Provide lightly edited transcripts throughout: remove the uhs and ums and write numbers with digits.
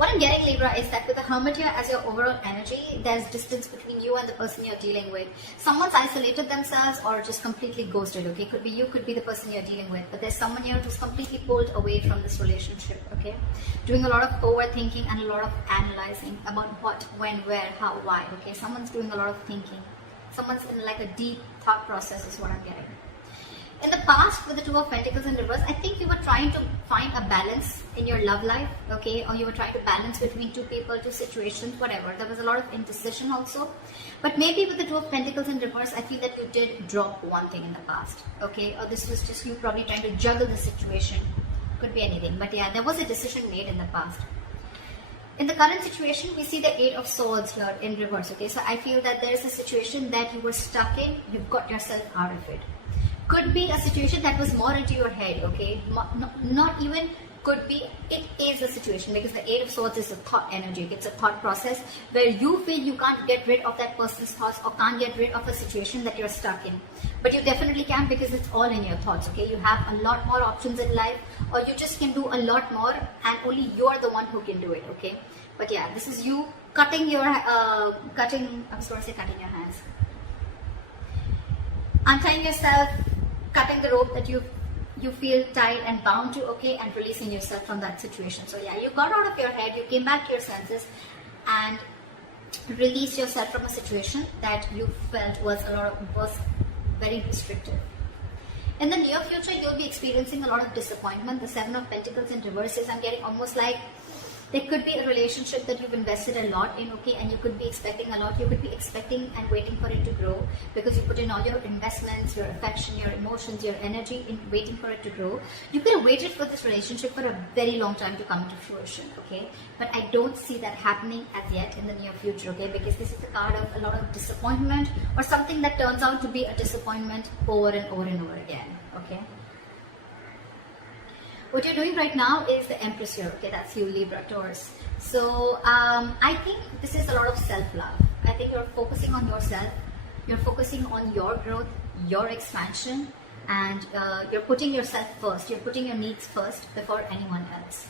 What I'm getting, Libra, is that with the Hermit here as your overall energy, there's distance between you and the person you're dealing with. Someone's isolated themselves or just completely ghosted, okay? Could be you, could be the person you're dealing with. But there's someone here who's completely pulled away from this relationship, okay? Doing a lot of overthinking and a lot of analyzing about what, when, where, how, why, okay? Someone's doing a lot of thinking. Someone's in like a deep thought process is what I'm getting. In the past, with the Two of Pentacles in reverse, I think you were trying to find a balance in your love life, okay? Or you were trying to balance between two people, two situations, whatever. There was a lot of indecision also. But maybe with the Two of Pentacles in reverse, I feel that you did drop one thing in the past, okay? Or this was just you probably trying to juggle the situation. Could be anything. But yeah, there was a decision made in the past. In the current situation, we see the Eight of Swords here in reverse, okay? So I feel that there is a situation that you were stuck in. You've got yourself out of it. Could be a situation that was more into your head, okay? Not even could be, it is a situation, because the Eight of Swords is a thought energy. It's a thought process where you feel you can't get rid of that person's thoughts or can't get rid of a situation that you're stuck in. But you definitely can, because it's all in your thoughts, okay? You have a lot more options in life, or you just can do a lot more, and only you're the one who can do it, okay? But yeah, this is you cutting your, I was going to say cutting your hands. Untying yourself, cutting the rope that you feel tied and bound to, okay, and releasing yourself from that situation. So yeah, you got out of your head, you came back to your senses and released yourself from a situation that you felt was very restrictive. In the near future, you'll be experiencing a lot of disappointment. The Seven of Pentacles in reverse is, I'm getting almost like there could be a relationship that you've invested a lot in, okay, and you could be expecting a lot. You could be expecting and waiting for it to grow, because you put in all your investments, your affection, your emotions, your energy in waiting for it to grow. You could have waited for this relationship for a very long time to come to fruition, okay? But I don't see that happening as yet in the near future, okay? Because this is a card of a lot of disappointment, or something that turns out to be a disappointment over and over and over again, okay? What you're doing right now is the Empress here, okay? That's you, Libra, Taurus. So I think this is a lot of self-love. I think you're focusing on yourself. You're focusing on your growth, your expansion, and you're putting yourself first. You're putting your needs first before anyone else.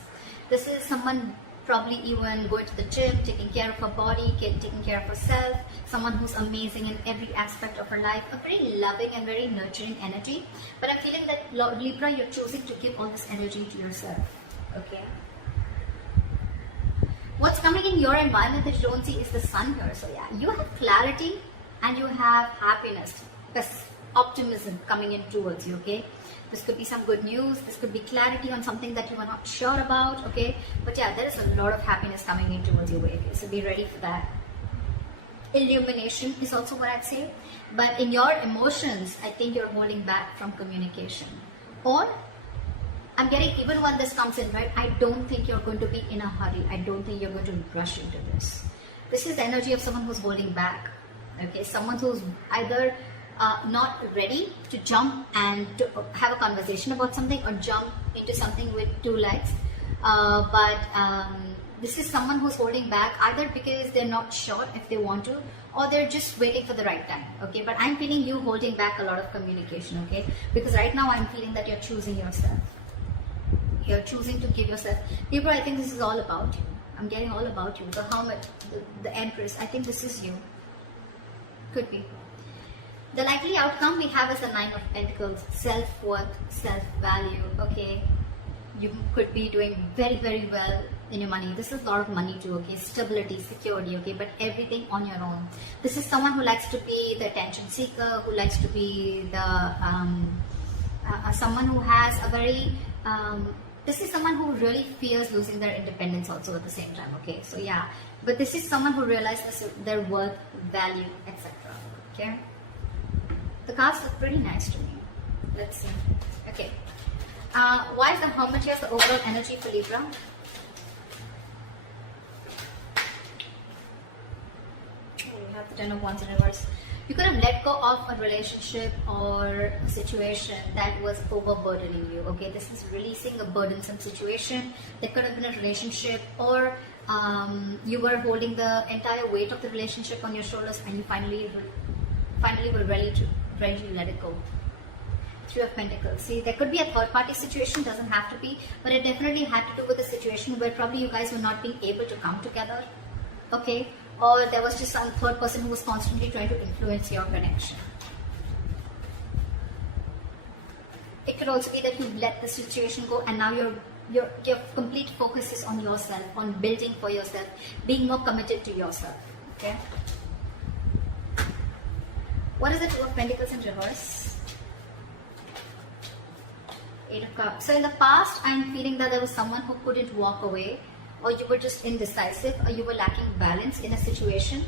This is someone probably even going to the gym, taking care of her body, taking care of herself, someone who's amazing in every aspect of her life, a very loving and very nurturing energy. But I'm feeling that, Libra, you're choosing to give all this energy to yourself, okay? What's coming in your environment that you don't see is the Sun here. So yeah, you have clarity and you have happiness, this optimism coming in towards you, okay? This could be some good news. This could be clarity on something that you are not sure about, okay? But yeah, there is a lot of happiness coming in towards your way, okay? So be ready for that. Illumination is also what I'd say. But in your emotions, I think you're holding back from communication. Or, I'm getting, even when this comes in, right, I don't think you're going to be in a hurry. I don't think you're going to rush into this. This is the energy of someone who's holding back, okay? Someone who's either not ready to jump and to have a conversation about something, or jump into something with two legs. This is someone who's holding back, either because they're not sure if they want to, or they're just waiting for the right time, okay? But I'm feeling you holding back a lot of communication, okay? Because right now I'm feeling that you're choosing yourself. You're choosing to give yourself. Libra, I think this is all about you. I'm getting all about you. The Hermit, the Empress, I think this is you. Could be. The likely outcome we have is the Nine of Pentacles, self-worth, self-value, okay? You could be doing very, very well in your money. This is a lot of money too, okay? Stability, security, okay? But everything on your own. This is someone who likes to be the attention seeker, who likes to be the, someone who has a very, this is someone who really fears losing their independence also at the same time, okay? So yeah, but this is someone who realizes their worth, value, etc., okay? The cards look pretty nice to me. Let's see. Okay. Why is the Hermit here the overall energy for Libra? We have the Ten of Wands in reverse. You could have let go of a relationship or a situation that was overburdening you. Okay, this is releasing a burdensome situation. There could have been a relationship, or you were holding the entire weight of the relationship on your shoulders, and you finally were ready to let it go. Three of Pentacles. See, there could be a third party situation, doesn't have to be, but it definitely had to do with a situation where probably you guys were not being able to come together, okay? Or there was just some third person who was constantly trying to influence your connection. It could also be that you let the situation go and now your complete focus is on yourself, on building for yourself, being more committed to yourself, okay? What is the Two of Pentacles in reverse? Eight of Cups. So in the past, I'm feeling that there was someone who couldn't walk away, or you were just indecisive, or you were lacking balance in a situation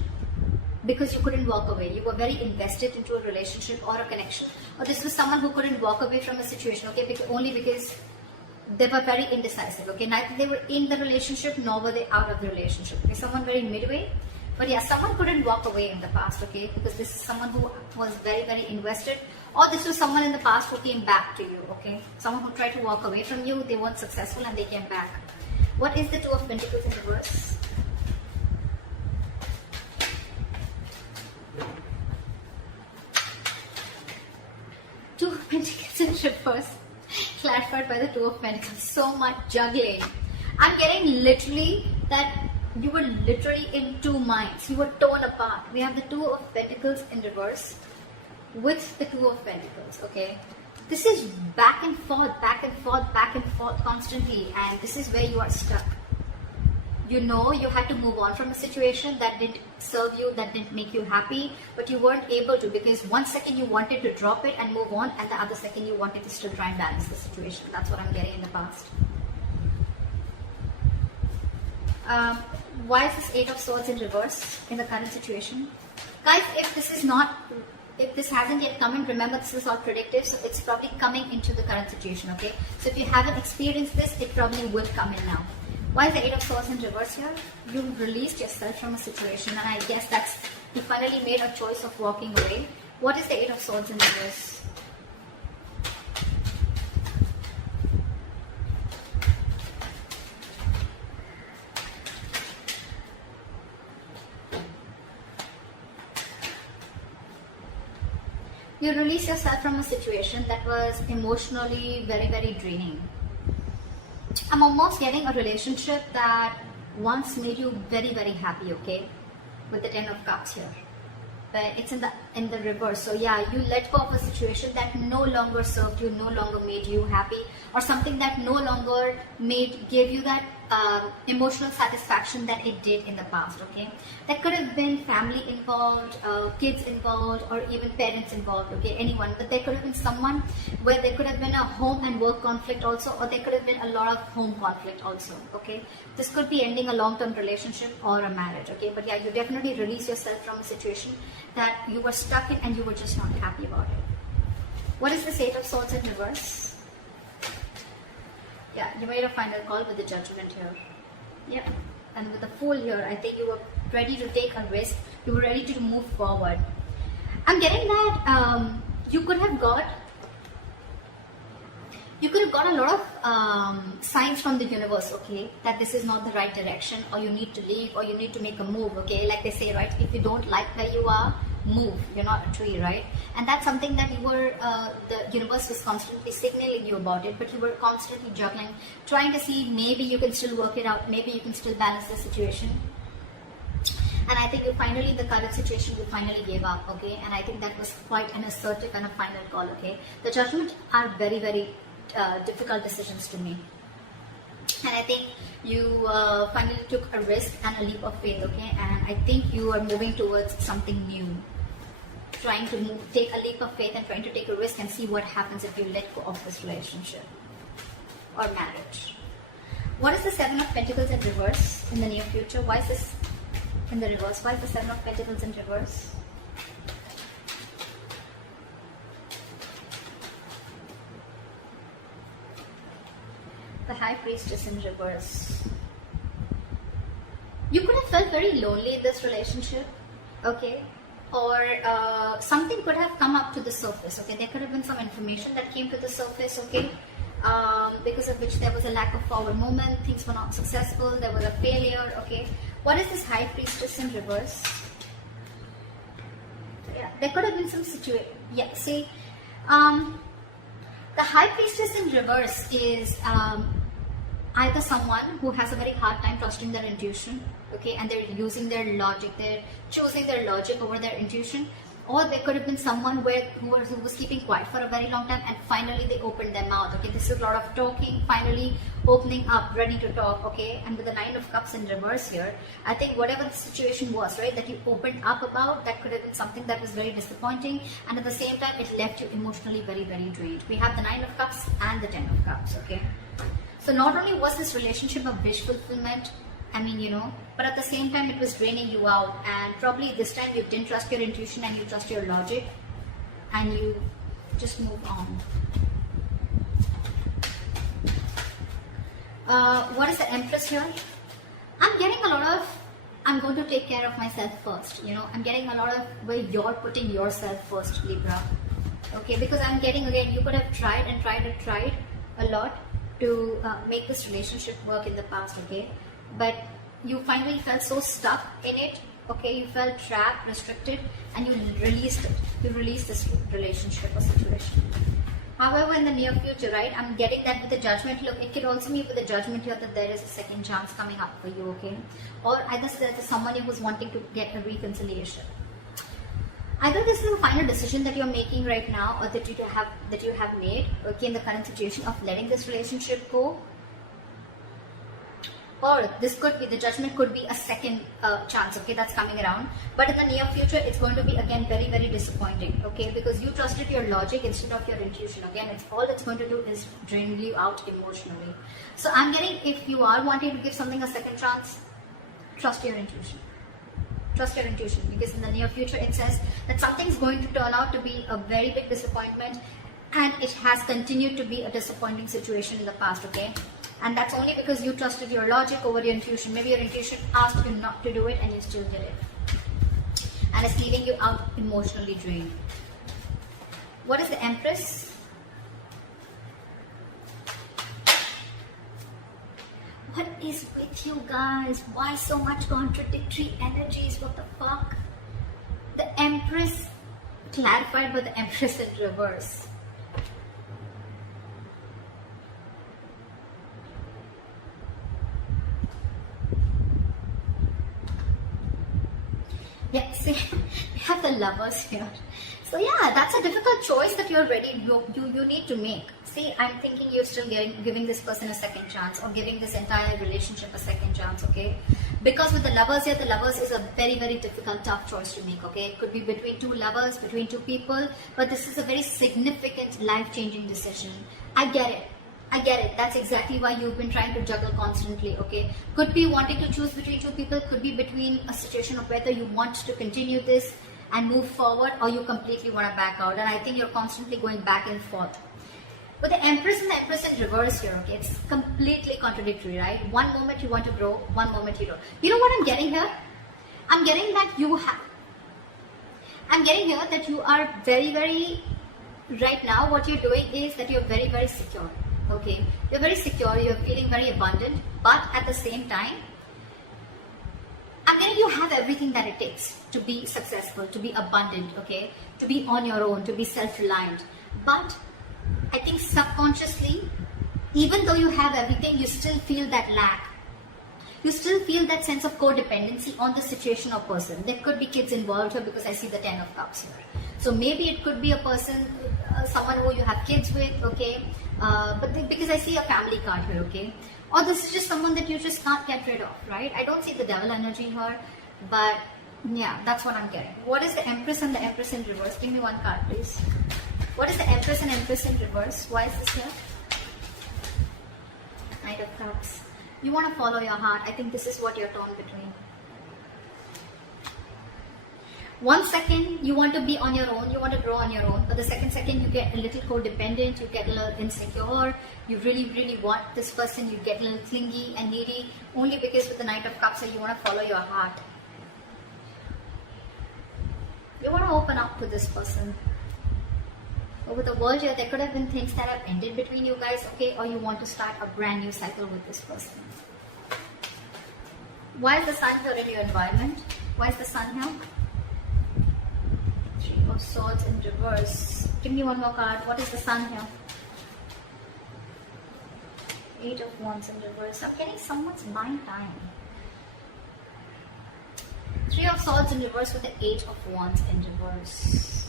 because you couldn't walk away. You were very invested into a relationship or a connection. Or this was someone who couldn't walk away from a situation, okay, only because they were very indecisive, okay. Neither they were in the relationship nor were they out of the relationship. Okay, someone very midway. But yeah, someone couldn't walk away in the past, okay, because this is someone who was very, very invested, or this was someone in the past who came back to you, okay. Someone who tried to walk away from you, they weren't successful and they came back. What is the Two of Pentacles in reverse? Two of Pentacles in reverse, clarified by the Two of Pentacles. So much juggling. I'm getting literally that you were literally in two minds. You were torn apart. We have the Two of Pentacles in reverse with the Two of Pentacles, okay? This is back and forth, back and forth, back and forth constantly, and this is where you are stuck. You know you had to move on from a situation that didn't serve you, that didn't make you happy, but you weren't able to because one second you wanted to drop it and move on, and the other second you wanted to still try and balance the situation. That's what I'm getting in the past. Why is this Eight of Swords in reverse in the current situation? Guys, if this hasn't yet come in, remember this is all predictive, so it's probably coming into the current situation, okay? So if you haven't experienced this, it probably will come in now. Why is the Eight of Swords in reverse here? You've released yourself from a situation, and I guess that's, you finally made a choice of walking away. What is the Eight of Swords in reverse? You release yourself from a situation that was emotionally very, very draining. I'm almost getting a relationship that once made you very, very happy, okay? With the Ten of Cups here. But it's in the reverse. So yeah, you let go of a situation that no longer served you, no longer made you happy, or something that no longer gave you that emotional satisfaction that it did in the past, okay? That could have been family involved, kids involved, or even parents involved, okay? Anyone. But there could have been someone where there could have been a home and work conflict also, or there could have been a lot of home conflict also, okay? This could be ending a long-term relationship or a marriage, okay? But yeah, you definitely release yourself from a situation that you were stuck in and you were just not happy about it. What is the Eight of Swords in reverse? Yeah, you made a final call with the Judgment here. Yeah, and with the Fool here, I think you were ready to take a risk. You were ready to move forward. I'm getting that you could have got a lot of signs from the universe, okay, that this is not the right direction, or you need to leave, or you need to make a move, okay? Like they say, right, if you don't like where you are, move. You're not a tree, right? And that's something that you were, the universe was constantly signaling you about it, but you were constantly juggling, trying to see maybe you can still work it out, maybe you can still balance the situation. And I think the current situation, you finally gave up, okay? And I think that was quite an assertive and a final call, okay? The Judgment are very, very difficult decisions to make. And I think you finally took a risk and a leap of faith, okay? And I think you are moving towards something new. Trying to take a leap of faith and trying to take a risk and see what happens if you let go of this relationship or marriage. What is the Seven of Pentacles in reverse in the near future? Why is this in the reverse? Why is the Seven of Pentacles in reverse? The High Priestess in reverse. You could have felt very lonely in this relationship, okay? Or something could have come up to the surface, okay? There could have been some information that came to the surface, okay? Because of which there was a lack of forward movement, things were not successful, there was a failure, okay? What is this High Priestess in reverse? Yeah, there could have been some situation. Yeah, see, The High Priestess in reverse is either someone who has a very hard time trusting their intuition, okay, and they're using their logic, they're choosing their logic over their intuition, or there could have been someone who was keeping quiet for a very long time and finally they opened their mouth, okay. This is a lot of talking, finally opening up, ready to talk, okay. And with the Nine of Cups in reverse here, I think whatever the situation was, right, that you opened up about, that could have been something that was very disappointing, and at the same time it left you emotionally very, very drained. We have the Nine of Cups and the Ten of Cups, okay. So not only was this relationship a wish fulfillment, I mean, you know, but at the same time it was draining you out, and probably this time you didn't trust your intuition and you trust your logic and you just moved on. What is the Empress here? I'm getting a lot of, I'm going to take care of myself first, you know, I'm getting a lot of where you're putting yourself first, Libra, okay, because I'm getting, again, you could have tried and tried and tried a lot to make this relationship work in the past, okay, but you finally felt so stuck in it, okay, you felt trapped, restricted, and you released it, you released this relationship or situation. However, in the near future, right, I'm getting that with the Judgment. Look, it could also mean with the Judgment here that there is a second chance coming up for you, okay, or either there's someone who's wanting to get a reconciliation. Either this is a final decision that you're making right now, or that you have made, okay, in the current situation of letting this relationship go, or this could be, the Judgment could be a second chance, okay, that's coming around. But in the near future, it's going to be again very, very disappointing, okay, because you trusted your logic instead of your intuition. Again, it's all it's going to do is drain you out emotionally. So I'm getting, if you are wanting to give something a second chance, trust your intuition. Trust your intuition, because in the near future it says that something is going to turn out to be a very big disappointment, and it has continued to be a disappointing situation in the past, okay, and that's only because you trusted your logic over your intuition. Maybe your intuition asked you not to do it and you still did it, and it's leaving you out emotionally drained. What is the Empress? What is with you guys? Why so much contradictory energies? What the fuck? The Empress clarified by the Empress in reverse. Yeah, see, we have the Lovers here. So yeah, that's a difficult choice that you're ready, you need to make. See, I'm thinking you're still giving this person a second chance, or giving this entire relationship a second chance, okay? Because with the Lovers here, the Lovers is a very, very difficult, tough choice to make, okay? It could be between two lovers, between two people, but this is a very significant, life-changing decision. I get it. I get it. That's exactly why you've been trying to juggle constantly, okay? Could be wanting to choose between two people, could be between a situation of whether you want to continue this and move forward, or you completely want to back out. And I think you're constantly going back and forth. But the Empress and the Empress in reverse here, okay, it's completely contradictory, right? One moment you want to grow, one moment you don't. You know what I'm getting here? I'm getting that I'm getting here that you are very, very, right now what you're doing is that you're very, very secure, okay? You're very secure, you're feeling very abundant, but at the same time, I'm getting you have everything that it takes to be successful, to be abundant, okay? To be on your own, to be self-reliant. But I think subconsciously, even though you have everything, you still feel that lack. You still feel that sense of codependency on the situation or person. There could be kids involved here because I see the Ten of Cups here. So maybe it could be a person, someone who you have kids with, okay? Because I see a family card here, okay? Or this is just someone that you just can't get rid of, right? I don't see the Devil energy here, but yeah, that's what I'm getting. What is the Empress and the Empress in reverse? Give me one card, please. What is the Empress and Empress in reverse? Why is this here? Knight of Cups. You want to follow your heart. I think this is what you're torn between. 1 second, you want to be on your own, you want to grow on your own, but the second you get a little codependent, you get a little insecure, you really, really want this person, you get a little clingy and needy, only because with the Knight of Cups, you want to follow your heart. You want to open up to this person. But with the World here, there could have been things that have ended between you guys, okay, or you want to start a brand new cycle with this person. Why is the Sun here in your environment? Why is the Sun here? Three of Swords in reverse. Give me one more card. What is the Sun here? Eight of Wands in reverse. I'm getting someone's mind time. Three of Swords in reverse with the Eight of Wands in reverse.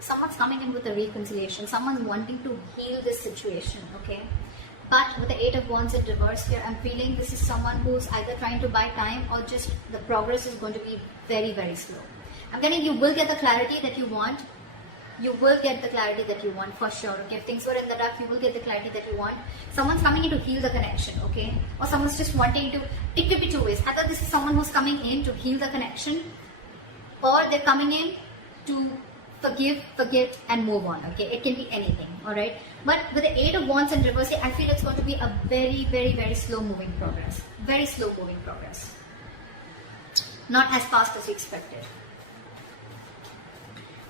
Someone's coming in with a reconciliation. Someone's wanting to heal this situation, okay? But with the Eight of Wands in reverse here, I'm feeling this is someone who's either trying to buy time or just the progress is going to be very, very slow. I'm getting you will get the clarity that you want. You will get the clarity that you want for sure. Okay, if things were in the dark, you will get the clarity that you want. Someone's coming in to heal the connection, okay? Or someone's just wanting to, it could be two ways. Either this is someone who's coming in to heal the connection, or they're coming in to forgive, forget, and move on, okay? It can be anything, alright? But with the Eight of Wands in reverse, I feel it's going to be a very, very, very slow moving progress. Very slow moving progress. Not as fast as you expected.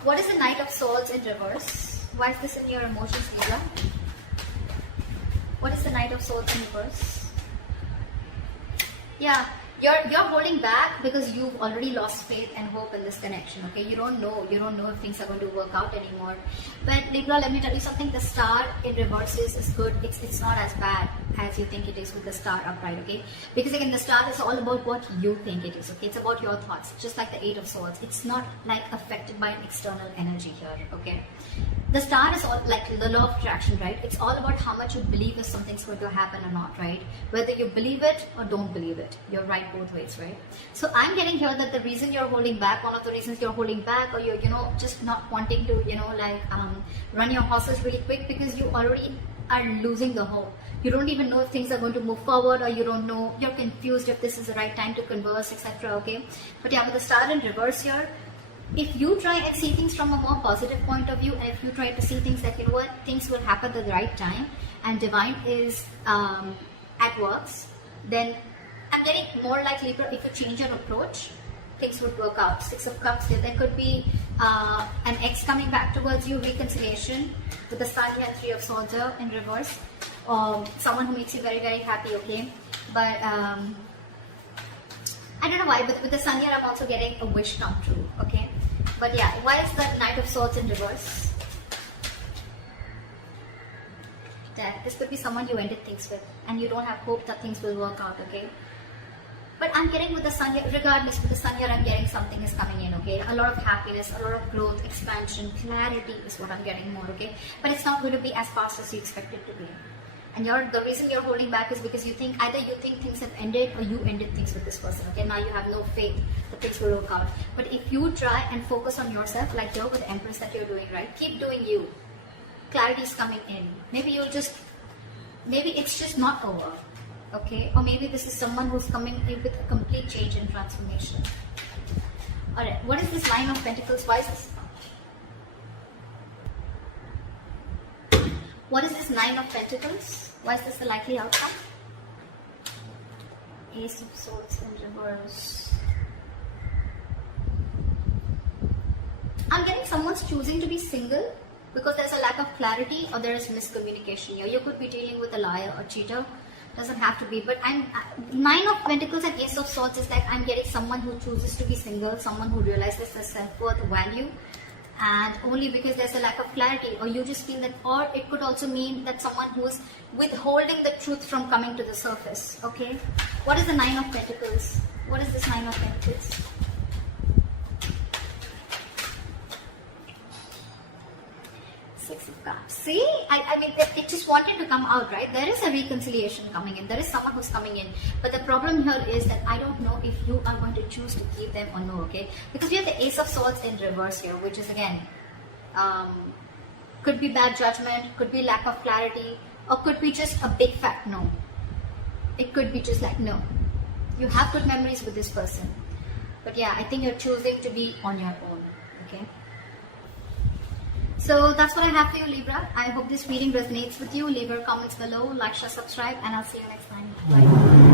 What is the Knight of Swords in reverse? Why is this in your emotions, Libra? What is the Knight of Swords in reverse? Yeah, you're holding back because you've already lost faith and hope in this connection, okay? You don't know if things are going to work out anymore. But Libra, let me tell you something, the star in reverse is good. It's not as bad as you think it is with the star upright, okay? Because again, the star is all about what you think it is, okay? It's about your thoughts, just like the Eight of Swords. It's not like affected by an external energy here, okay? The star is all like the law of attraction, right? It's all about how much you believe if something's going to happen or not, right? Whether you believe it or don't believe it, you're right both ways, right? So I'm getting here that the reason you're holding back, one of the reasons you're holding back, or you're, just not wanting to, run your horses really quick because you already are losing the hope. You don't even know if things are going to move forward, or you don't know, you're confused if this is the right time to converse, etc. Okay, but yeah, with the star in reverse here, if you try and see things from a more positive point of view, and if you try to see things that, things will happen at the right time and divine is at works, then I'm getting more like Libra, if you change your approach, things would work out. Six of Cups here, there could be an ex coming back towards you, reconciliation with the Sun here, Three of Swords here in reverse, or someone who makes you very, very happy, okay? But I don't know why, but with the Sun here, I'm also getting a wish come true, okay? But yeah, why is the Knight of Swords in reverse? That this could be someone you ended things with, and you don't have hope that things will work out, okay? But I'm getting with the Sun here, regardless, with the Sun here, I'm getting something is coming in, okay? A lot of happiness, a lot of growth, expansion, clarity is what I'm getting more, okay? But it's not going to be as fast as you expect it to be. And the reason you're holding back is because you think, either you think things have ended or you ended things with this person, okay? Now you have no faith that things will work out. But if you try and focus on yourself, like you're with the Empress that you're doing, right? Keep doing you. Clarity is coming in. Maybe it's just not over, okay? Or maybe this is someone who's coming in with a complete change and transformation. Alright, what is this Nine of Pentacles? Why is this? What is this Nine of Pentacles? Why is this the likely outcome? Ace of Swords in reverse. I'm getting someone's choosing to be single because there's a lack of clarity or there is miscommunication here. You could be dealing with a liar or cheater. Doesn't have to be, but Nine of Pentacles and Ace of Swords is like I'm getting someone who chooses to be single, someone who realizes their self-worth, value, and only because there's a lack of clarity, or you just feel that, or it could also mean that someone who is withholding the truth from coming to the surface, okay? What is the Nine of Pentacles? What is this Nine of Pentacles? Six of Cups. See, I mean, it just wanted to come out, right? There is a reconciliation coming in. There is someone who's coming in. But the problem here is that I don't know if you are going to choose to keep them or no, okay? Because we have the Ace of Swords in reverse here, which is again, could be bad judgment, could be lack of clarity, or could be just a big fat no. It could be just like no. You have good memories with this person. But yeah, I think you're choosing to be on your own, okay? So that's what I have for you, Libra. I hope this reading resonates with you. Leave your comments below, like, share, subscribe, and I'll see you next time. Bye.